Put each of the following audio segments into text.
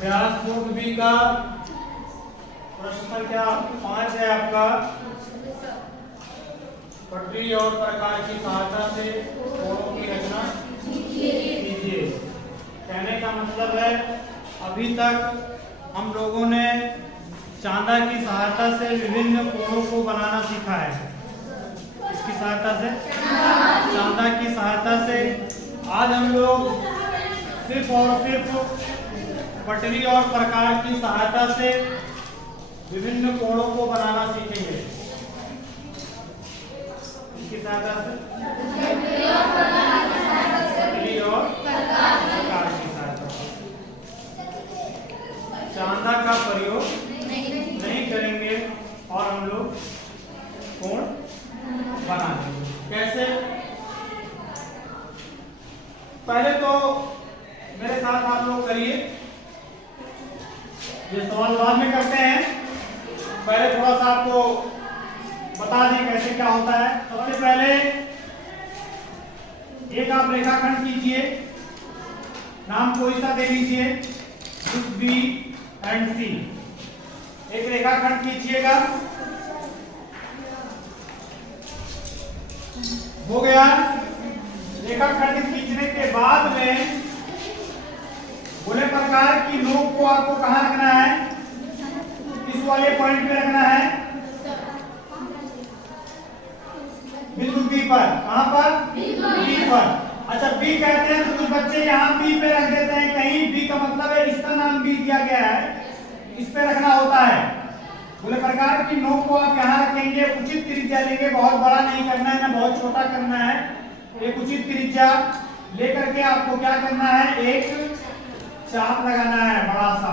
व्यास कोण बी का प्रश्न संख्या 5 है आपका। पटरी और प्रकार की सहायता से कोणों की रचना कीजिए। कहने का मतलब है अभी तक हम लोगों ने चांदा की सहायता से विभिन्न कोणों को बनाना सीखा है। इसकी सहायता से, चांदा की सहायता से। आज हम लोग सिर्फ और सिर्फ पटरी और प्रकार की सहायता से विभिन्न कोणों को बनाना सीखेंगे। इसकी सहायता से पटरी और प्रकार की सहायता से चांदा का प्रयोग नहीं करेंगे और हम लोग कोण बनाएंगे। कैसे? पहले तो मेरे साथ आप लोग करिए, ये सवाल बाद में करते हैं। पहले थोड़ा सा आपको बता दें कैसे क्या होता है। सबसे पहले एक आप रेखाखंड कीजिए, नाम कोई सा दे लीजिए, बी एंड सी। एक रेखाखंड खींचिएगा, हो गया। रेखाखंड खींचने के बाद में गोले प्रकार की नोक को आपको कहां रखना है? इस वाले पॉइंट पे रखना है, बिंदु बी पर। कहां पर? बी पर। अच्छा, बी कहते हैं तो कुछ बच्चे यहाँ बी पे रख देते हैं। कहीं बी का मतलब है, इसका नाम बी दिया गया है, इस पे रखना होता है। गोले प्रकार की नोक को आप यहाँ रखेंगे, उचित त्रिज्या लेंगे, बहुत बड़ा नहीं करना है ना बहुत छोटा करना है। एक उचित त्रिज्या लेकर के आपको क्या करना है? एक चाप लगाना है बड़ा सा।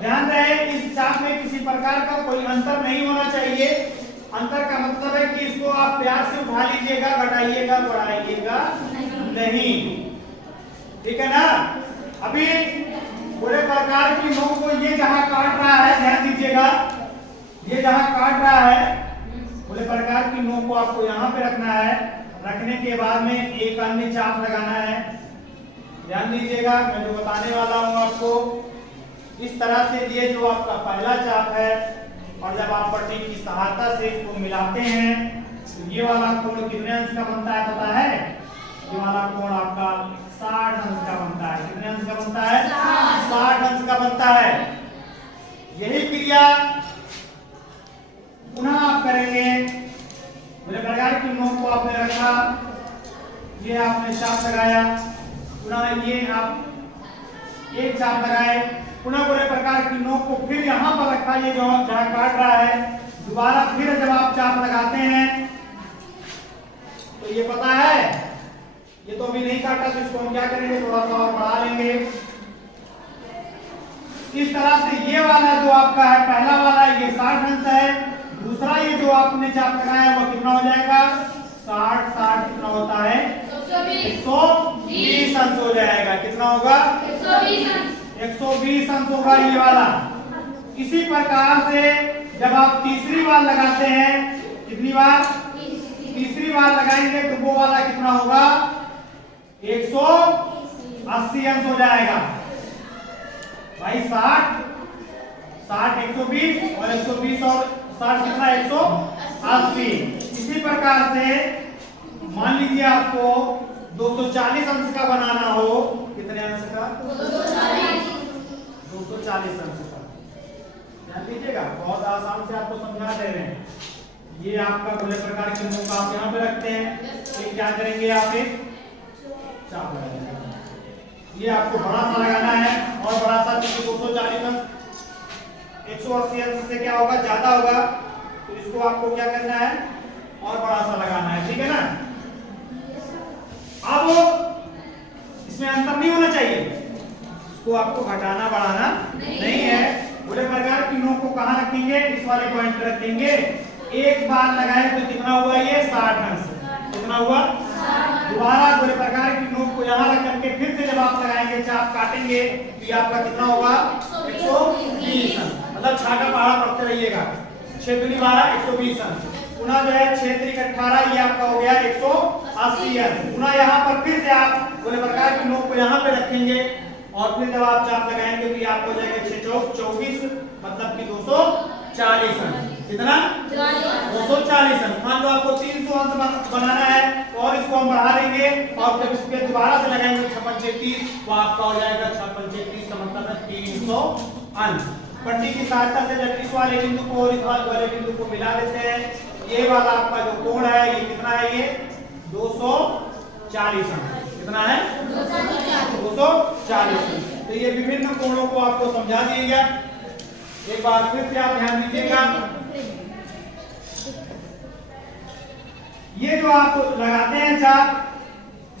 ध्यान रहे, इस चाप में किसी प्रकार का कोई अंतर नहीं होना चाहिए। अंतर का मतलब है कि इसको आप प्यार से उठा लीजिएगा, घटाइएगा, बढ़ाइएगा नहीं। ठीक है ना? अभी पूरे प्रकार की नोक को ये जहां काट रहा है, ध्यान दीजिएगा, ये जहां काट रहा है, पूरे प्रकार की नोक को आपको यहाँ पे रखना है। रखने के बाद में एक अन्य चाप लगाना है। ध्यान दीजिएगा, मैं जो बताने वाला हूँ आपको, इस तरह से ये जो आपका पहला चाप है, और जब आप पट्टी की सहायता से इसको मिलाते हैं तो ये वाला कोण कितने अंश का बनता है पता है? ये वाला कोण आपका 60 अंश का बनता है। कितने अंश का बनता है? 60 अंश का बनता है। यही क्रिया पुनः आप करेंगे। मेरे प्रकार की नोक को आपने रखा, ये आपने चाप लगाया, पुनः ये आप एक चाप लगाए, पुनः पूरे प्रकार की नोक को फिर यहाँ पर रखा, ये जो जहाँ काट रहा है, दोबारा फिर जब आप चाप लगाते हैं तो ये पता है, ये तो अभी नहीं काटा, तो इसको हम क्या करेंगे? थोड़ा सा और बढ़ा लेंगे। इस तरह से ये वाला जो आपका है, पहला वाला ये 60 अंश है, दूसरा ये जो आपने चाप लगाया वो कितना हो जाएगा? 60 कितना होता है? 120 अंश हो जाएगा। कितना होगा? 120 अंश होगा ये वाला। इसी प्रकार से जब आप तीसरी बार लगाते हैं, कितनी बार? तीसरी बार लगाएंगे तो वो वाला कितना होगा? 180 अंश हो जाएगा भाई। 60 120 और 120 और 60 कितना? 180। इसी प्रकार से मान लीजिए आपको 240 अंश का बनाना हो, कितने अंश का? 240 अंश का। ध्यान दीजिएगा, बहुत आसान से आपको समझा दे रहे हैं। ये आपका गोले प्रकार की नोक आप यहाँ पे रखते हैं, तो क्या करेंगे? आप एक चाप लगाएंगे। ये आपको बड़ा सा लगाना है और बड़ा सा, 240 अंश 180 अंश से क्या होगा? ज्यादा होगा, तो इसको आपको क्या करना है? और बड़ा सा लगाना है। ठीक है ना? अब इसमें अंतर नहीं होना चाहिए, इसको आपको घटाना बढ़ाना नहीं है। गोले प्रकार की नोक को कहां रखेंगे? इस वाले पॉइंट पे रखेंगे। एक बार लगाए तो कितना हुआ? ये 60 अंश। कितना हुआ? दोबारा गोले प्रकार की नोक को यहाँ रख करके फिर से जब आप लगाएंगे, चाप काटेंगे, तो ये आपका कितना होगा? 120 अंश। मतलब छाटा पहाड़ा पढ़ते रहिएगा। 6 दूनी 12, 120 अंश। पुनः जो है 6 त्रिक 18, ये आपका हो गया 180 अंश। पुनः यहाँ पर फिर से आप गोले प्रकार की नोक को यहाँ पे रखेंगे, और फिर जब आप चाप लगाएंगे तो ये आपको हो जाएगा 6 चौक 24 मतलब कि 240 अंश। कितना 240 अंश। मान लो आपको 300 अंश बनाना है तो और इसको हम बढ़ा देंगे और जब इसके दोबारा से लगाएंगे 56 36 तो आपका हो जाएगा 56 36 का मतलब है 300 अंश। पट्टी की सहायता से जब इस वाले बिंदु को और इस वाले बिंदु को मिला देते हैं, ये वाला आपका जो कोण है ये कितना है, ये 240 अंश। कितना है 240 अंश। तो ये विभिन्न कोणों को आपको समझा दिया गया। एक बार फिर से आप ध्यान दीजिएगा, ये जो आप लगाते हैं चाप,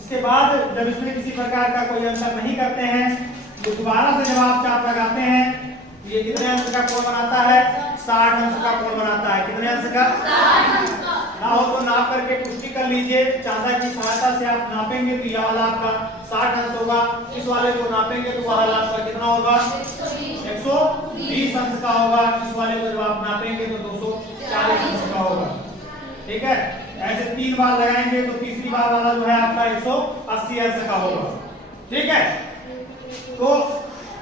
इसके बाद जब इसमें किसी प्रकार का कोई अंतर नहीं करते हैं तो दोबारा से जब आप चाप लगाते हैं ये कितने अंश का कोण बनाता है, 60 अंश का कोण बनाता है। कितने अंश का, 60 अंश का। ना हो तो नाप करके पुष्टि कर लीजिए, चांदा की सहायता से आप नापेंगे तो यह वाला आपका 60 अंश होगा, इस वाले को नापेंगे तो वह वाला आपका कितना होगा, 120 अंश का होगा, इस वाले को जब आप नापेंगे तो 240 अंश का होगा। ठीक है, ऐसे 3 बार लगाएंगे तो तीसरी बार वाला जो है आपका 180 अंश का होगा। ठीक है, तो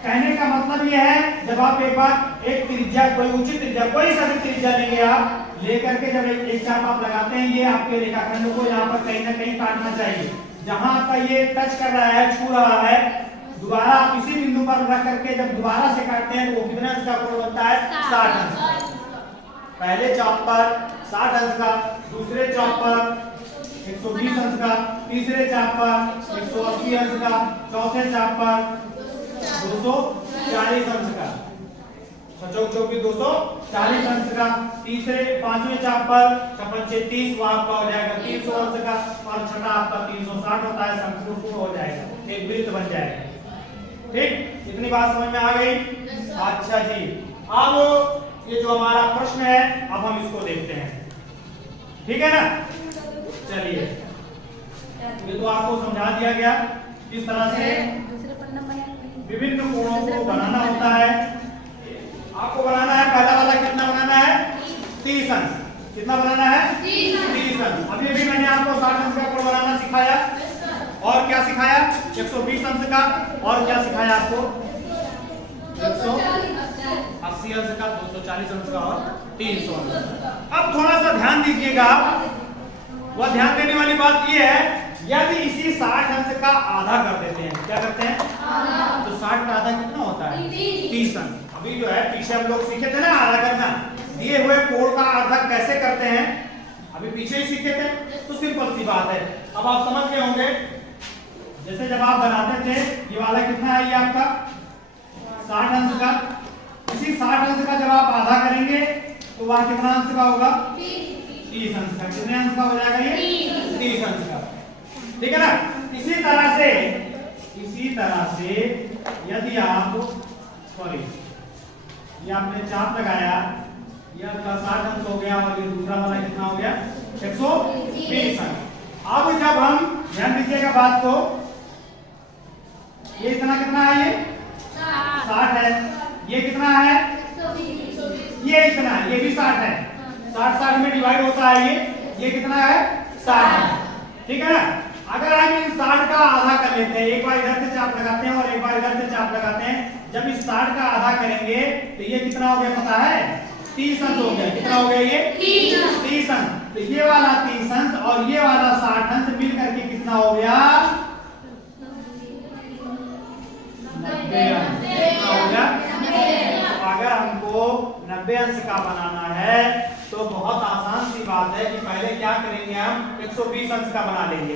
कहने का मतलब यह है जब आप एक बार एक त्रिज्या, कोई उचित त्रिज्या, कोई सा भी त्रिज्या लेंगे आप, लेकर के जब एक चाप आप लगाते हैं, ये आपके रेखाखंड को यहाँ पर कहीं ना कहीं काटना चाहिए। जहां आपका ये टच कर रहा है, छू रहा है, दोबारा आप इसी बिंदु पर रख करके जब दोबारा से काटते हैं तो वो कितने अंश का कोण बनता है, 60 अंश। पहले चाप पर 60 अंश का, दूसरे चाप पर 120 अंश का, तीसरे चाप पर 180 अंश का, चौथे चाप पर 240 अंश का, 240 अंश का, तीसरे 5वें चाप पर 56 36 वो आपका हो जाएगा 300 अंश का, और छठा आपका 360 होता है, संपूर्ण हो जाएगा, एक वृत्त बन जाएगा। ठीक, इतनी बात समझ में आ गई। अच्छा जी, अब ये जो हमारा प्रश्न है अब हम इसको देखते हैं। ठीक है ना, चलिए, ये तो आपको समझा दिया गया किस तरह से विभिन्न कोणों को बनाना होता है। आपको बनाना है, पहला वाला कितना बनाना है, 30 अंश। कितना बनाना है, 30 अंश। अभी भी मैंने आपको 60 अंश का कोण बनाना सिखाया, और क्या सिखाया, 120 अंश का, और क्या सिखाया आपको, 180 अंश का, 240 अंश का और 300 अंश का। अब थोड़ा सा ध्यान दीजिएगा, वह ध्यान देने वाली बात यह है, यदि इसी 60 अंश का आधा कर देते हैं, क्या करते हैं, तो 60 का आधा कितना होता है, 30 अंश। अभी जो है पीछे हम लोग सीखे थे ना आधा करना, दिए हुए कोण का आधा कैसे करते हैं, अभी पीछे ही सीखे थे। तो सिंपल सी बात है, अब आप समझ गए होंगे। जैसे जब आप बनाते थे, ये वाला कितना है, ये आपका 60 अंश का, इसी 60 अंश का जब आप आधा करेंगे तो वह कितना अंश का होगा, 30 अंश का। कितने अंश का हो जाएगा, ये 30 अंश का। ठीक है ना, इसी तरह से यदि आप, सॉरी, ये आपने चाप लगाया, ये आपका 60 अंश हो गया, और ये दूसरा वाला कितना हो गया, 120 अंश। अब जब हम ध्यान दीजिएगा बात को, ये इतना कितना है, ये 60 है, ये कितना है, ये इतना है, ये भी 60 है, 60 में डिवाइड होता है, ये कितना है, 60 है। ठीक है ना, अगर हम इस 60 का आधा कर लेते हैं, एक बार इधर से चाप लगाते हैं और एक बार इधर से चाप लगाते हैं, जब इस 60 का आधा करेंगे तो ये कितना हो गया पता है, 30 अंश हो गया। कितना हो गया, ये 30 अंश। तो ये वाला 30 अंश और ये वाला 60 अंश मिल करके कितना हो गया, 90 अंश। कितना हो गया, अगर हमको 90 अंश का बनाना है तो बहुत आसान सी बात है कि पहले क्या करेंगे, हम 120 अंश का बना लेंगे।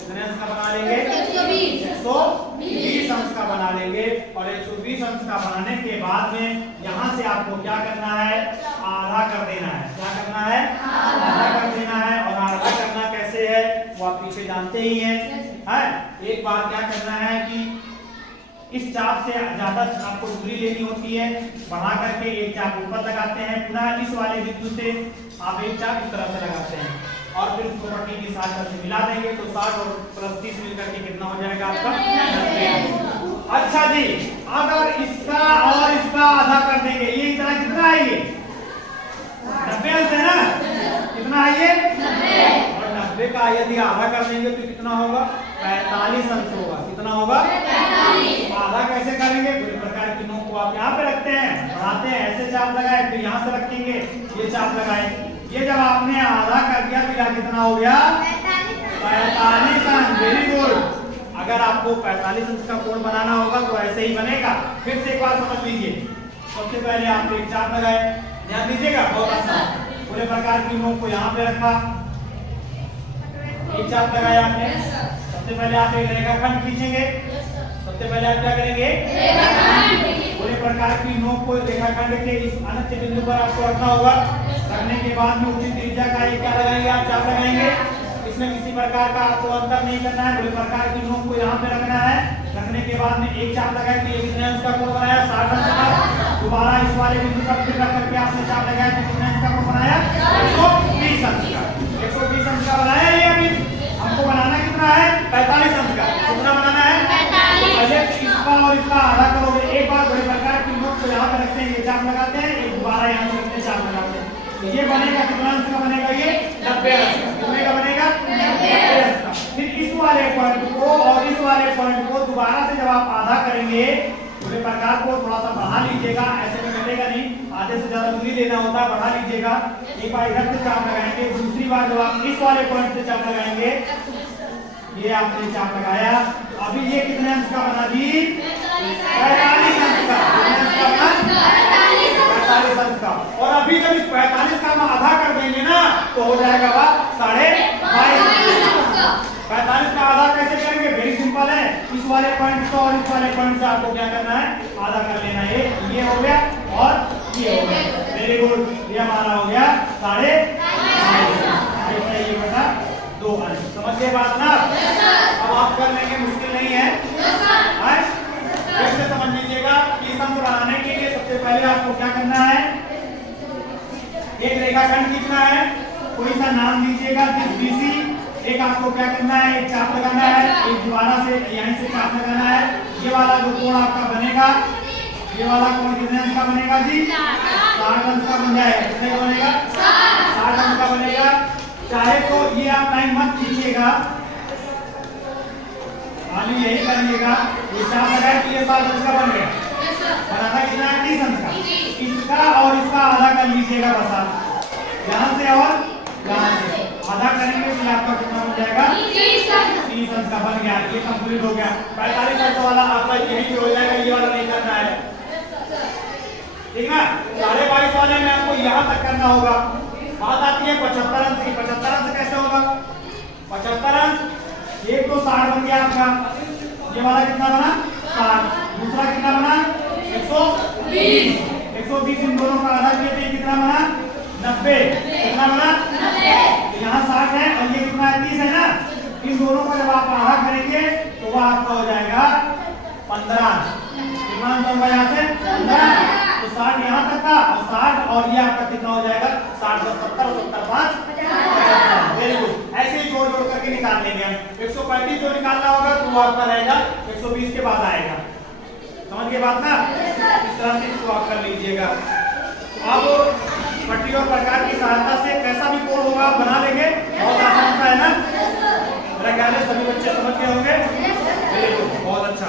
कितने अंश का बना लेंगे, 120 अंश का बना लेंगे, और 120 अंश का बनाने के बाद में यहाँ से आपको क्या करना है, आधा कर देना है। क्या करना है, आधा कर देना है। और आधा करना कैसे है वो आप पीछे जानते ही हैं। एक बार क्या करना है कि इस चाप से ज्यादा आपको दूरी लेनी होती है, बढ़ा करके एक चाप ऊपर लगाते हैं, पुनः इस वाले बिंदु से आप एक चाप इस तरह से लगाते हैं, और फिर उसको पट्टी की सहायता से मिला देंगे तो 60 और प्लस 30 मिलकर के कितना हो जाएगा आपका, 90। अच्छा जी, अगर इसका और इसका आधा कर देंगे, ये इतना कितना है, ये 90 अंश है ना, कितना है ये, 90। और 90 90 का यदि आधा कर देंगे तो कितना होगा? 45 अंश होगा। कितना होगा? 45। आधा कैसे करेंगे? पूरे प्रकार की नोक को आप यहाँ पे रखते हैं, बढ़ाते हैं, ऐसे चाप लगाए, फिर यहाँ से रखेंगे, ये चाप लगाए। ये जब आपने आधा कर दिया तो यहाँ कितना हो गया? 45 अंश। Very good. अगर आपको 45 अंश का कोण बनाना होगा तो ऐसे ही बनेगा। फिर से एक बार समझ लीजिए। सबसे पहले आप एक चाप लगाए, ध्यान दीजिएगा, बहुत आसान। पूरे प्रकार की नोक को यहाँ पे रखा, एक चाप लगाया आपने। सबसे पहले आप एक रेखाखंड खींचेंगे। सबसे पहले आप क्या करेंगे? पूरे प्रकार की नोक को रेखाखंड के इस अनंत बिंदु पर आपको रखना होगा। रखने के बाद में उचित त्रिज्या का एक क्या लगाएंगे? आप चाप लगाएंगे। इसमें किसी प्रकार का आपको अंतर नहीं करना है। पूरे प्रकार की नोक को यहाँ पे रखना है। रखने के बाद में एक चाप लगाए कि कितने अंश का कोण बनाया? 60 अंश का। दोबारा इस वाले बिंदु पर फिर रख करके आपने चाप लगाया कि कितने अंश का कोण बनाया? 120 अंश का। 120 अंश का बनाया है। अभी हमको बनाना कितना है? 45 अंश का। कितना बनाना है? 45। पहले इसका और इसका आधा करोगे। एक बार बड़े प्रकार की नोक को यहाँ पे रखते हैं, ये चाप लगाते हैं, एक दोबारा यहाँ से रखते हैं, चाप लगाते हैं। तो ये बनेगा कितना अंश का बनेगा? ये 90 अंश का। कितने का बनेगा? 90 अंश का। फिर इस वाले पॉइंट को और इस वाले पॉइंट को दोबारा से जब आप आधा करेंगे, पूरे प्रकार को थोड़ा सा बढ़ा लीजिएगा, ऐसे में कटेगा नहीं, आधे से ज्यादा दूरी लेना होता है, बढ़ा लीजिएगा। एक बार इधर से चाप लगाएंगे, दूसरी बार जब आप इस वाले पॉइंट से चाप लगाएंगे, ये आपने चाप लगाया, अभी ये कितने अंश का बना जी? 45 अंश का। कितने अंश का बना? 45 अंश का। और अभी जब इस 45 का हम आधा कर देंगे ना तो हो जाएगा वह 22.5 अंश का। 45 का आधा कैसे करेंगे? वेरी सिंपल है। इस वाले पॉइंट को और इस वाले पॉइंट से आपको क्या करना है? आधा कर लेना है। ये हो गया और ये हो गया। Very good. ये हमारा हो गया 2.5 बटा 2 अंश। समझ गए बात ना? अब आप कर लेंगे, मुश्किल नहीं है। कैसे समझ लीजिएगा? इस अंश बनाने के लिए सबसे पहले आपको क्या करना है? एक रेखाखंड खींचना है, कोई सा नाम दीजिएगा, जिस बीसी। एक आपको क्या करना है? एक चाप लगाना है, एक दोबारा से यहीं से चाप लगाना है। ये वाला जो कोण आपका बनेगा, ये वाला कोण कितने अंश का बनेगा जी? 60 अंश का बन जाएगा। कितने का बनेगा? 60 अंश का बनेगा। चाहे तो ये आप लाइन मत खींचिएगा, खाली यही करिएगा। ये चाप लगाए कि ये 60 अंश का बन गया। बनाना कितना है? 30 अंश का। इसका और इसका आधा कर लीजिएगा बस आप, यहाँ से और यहाँ से आधा करेंगे फिर आपका कितना बन जाएगा? 30 अंश का बन गया। ये कंप्लीट हो गया। 45 अंश वाला आपका यही हो जाएगा, ये वाला नहीं करना है, ठीक है? 22.5 वाले में आपको यहाँ तक करना होगा। बात आती है 75 अंश की। 75 अंश कैसे होगा? 75 अंश, एक तो 60 बन गया आपका, ये वाला कितना बना? 60। दूसरा कितना बना? 120। 120 इन दोनों का आधा किए थे, कितना बना? 90। कितना बना? 90। यहाँ 60 है और ये कितना है? 30 है ना? इन दोनों को जब आप आधा करेंगे तो वह आपका हो जाएगा 15। कितना अंतर यहाँ से? 15। तो 60 यहाँ तक था और 60 और ये आपका कितना हो जाएगा? 60 + 70 70 5 50। Very good. ऐसे ही जोड़ जोड़ करके निकाल लेंगे हम। 135 जो निकालना होगा तो वो आपका रहेगा 120 के बाद आएगा। समझ गए बात ना? इस तरह से इसको आप कर लीजिएगा। अब पट्टी और प्रकार की सहायता से कैसा भी कोण होगा आप बना लेंगे। बहुत आसान सा है ना? मेरा ख्याल है सभी बच्चे समझ गए होंगे। वेरी गुड, बहुत अच्छा।